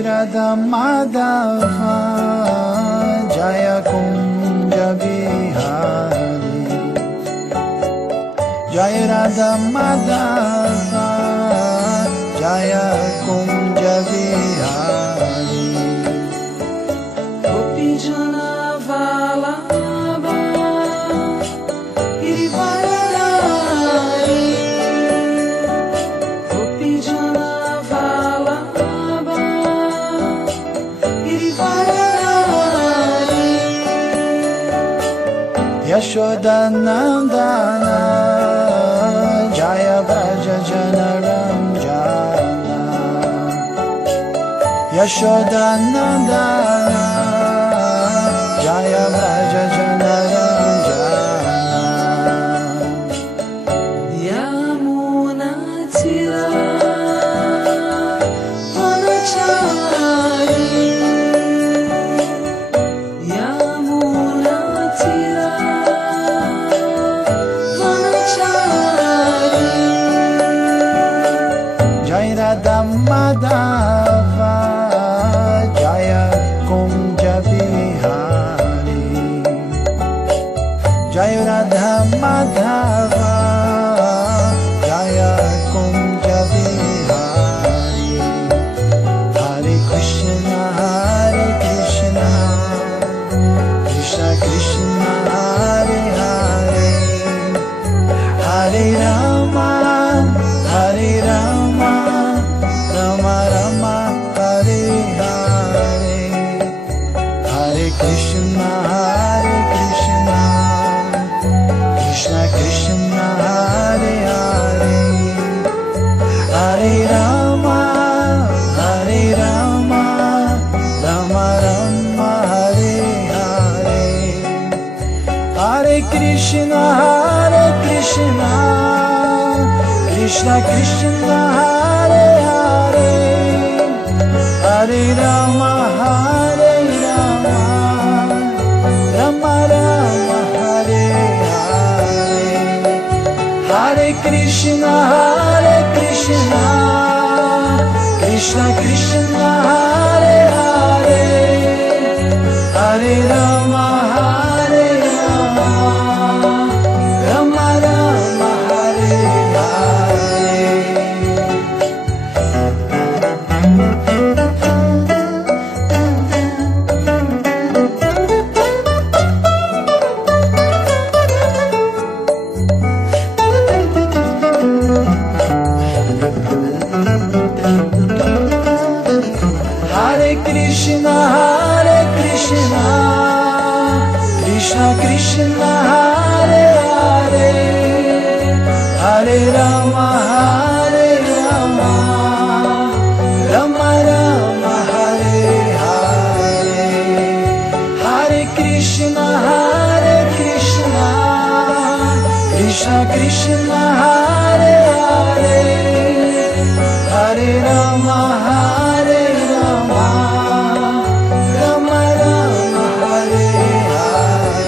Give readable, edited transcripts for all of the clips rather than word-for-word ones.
Jai Radha Madhava Jaya Kunja Bihari Jai Radha Madhava Jaya Kunja Bihari Gopi Jana Vallabha Girivaradhari Gopi Jana Vallabha Girivaradhari Yashoda Nandana Jaya Vraja Jana Ranjana Yashoda Nandana Jaya Vraja Jana Ranjana Yamuna Tira Vanachari Yamuna Tira Vanachari Jai Radha Madhava Jaya Kunja Bihari Jai Radha Madhava Jaya Kunja Bihari Hare Krishna Krishna Krishna Hare Hare Hare Rama Rama Rama Hare Hare Hare Krishna Krishna Krishna Hare Hare Hare Rama Rama Rama Hare Hare Hare Krishna Krishna Krishna Hare Hare Hare Rama Rama Rama Hare Hare Hare Krishna Krishna Krishna Hare Hare Hare Rama Rama Rama Hare Hare Hare Krishna Krishna Krishna Hare Hare Hare Rama Rama Rama Hare Hare Hare Krishna Krishna Krishna Hare Hare Hare Rama Rama Rama Hare Hare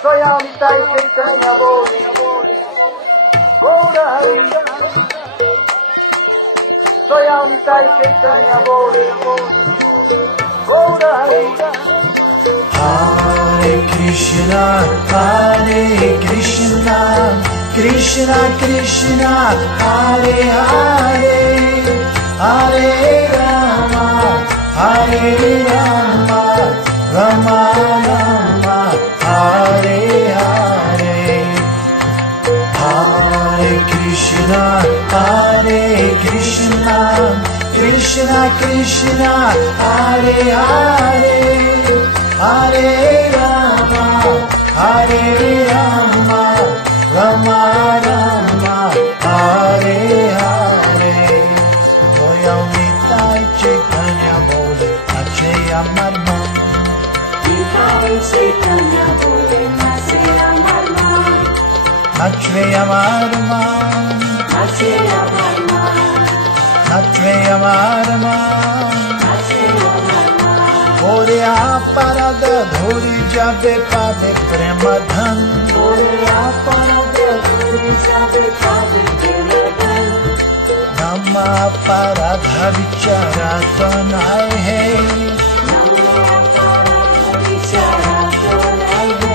Swayam Tai Chaitanya Boli Gaura Hari Swayam Tai Chaitanya Boli Gaura Hari Hare Krishna Krishna Krishna Hare Hare Hare Rama Rama Rama Hare Hare Hare Krishna Krishna Krishna Hare Hare Hare Rama Rama Rama Hare Hare Goyam Nitai Chaitanya Boli Achaya Marma Nitai Chaitanya Boli Achaya Marma নাচবে আমার মন, নাচে আমার মন, নাচবে আমার মন। নাচে আমার মন, ওরে অপরাধ ধরি যাবে পাবে প্রেম ধন, ওরে অপরাধ ধরি যাবে পাবে প্রেম ধন। নাম অপরাধ বিচারা তো নাই হে, নাম অপরাধ বিচারা তো নাই হে।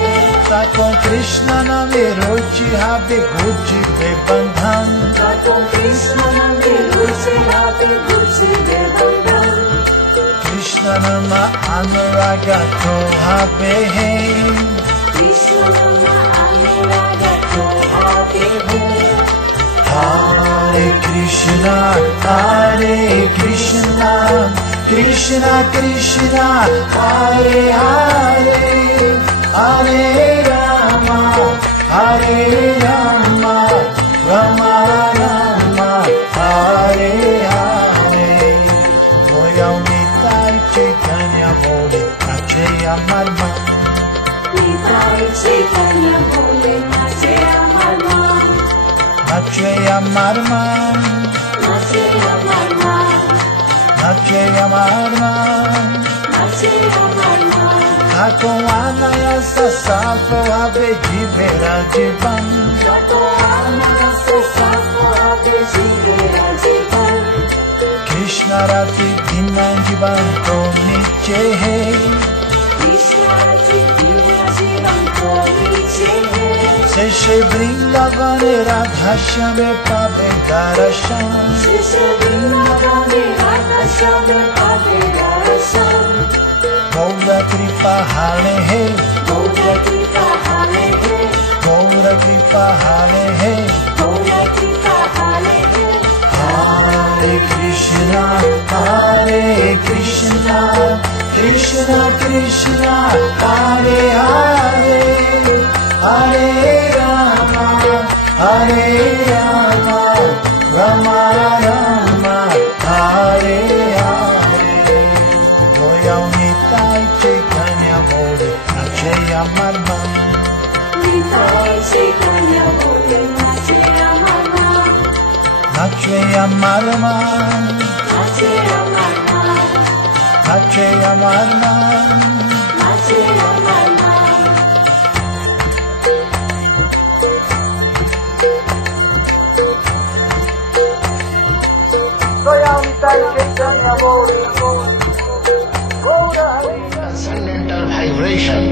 তাকো কৃষ্ণ নামে রুচি হবে ঘুচিবে বন্ধন, তাকো কৃষ্ণ নামে রুচি হবে ঘুচিবে বন্ধন। কৃষ্ণ নাম অনুরাগ তো হবে হে, কৃষ্ণ নাম অনুরাগ তো হবে হে। Hare Krishna, Hare Krishna, Krishna Krishna, Hare Hare, Hare Rama, Hare Rama, Rama Rama, Hare Hare. Goyam Nitai Chaitanya bole, nache amar man, Nitai Chaitanya বলে নাচে আমার মন, nache amar man, নাচে আমার মন, nache amar man. নাচে আমার মন। Ako anayasa sapo habe jibera jiban, যত আনারস সাফো হবে জীবেরা জীবন। Krishna rati dina jiban to niche he, কৃষ্ণাজি দিনা জীবন তো নিচে হে। Seshe Vrindavane Radha Shyame pabe darshan, শেষে বৃন্দাবনে রাধা শ্যামে পাবে দর্শন। Gaura kripa hale he, Gaura কৃপা হালে হে, Gaura kripa hale he. Gaura কৃপা হালে হে। Hare Krishna, Hare Krishna, Krishna Krishna, Hare Hare, Hare Rama, Hare Rama, Rama Rama, Hare Hare. Goyam Nitai Chaitanya bole, nache amar man, Nitai Chaitanya বলে নাচে আমার মন, nache amar man, নাচে আমার মন, nache amar man. নাচে আমার মন। Transcendental vibration.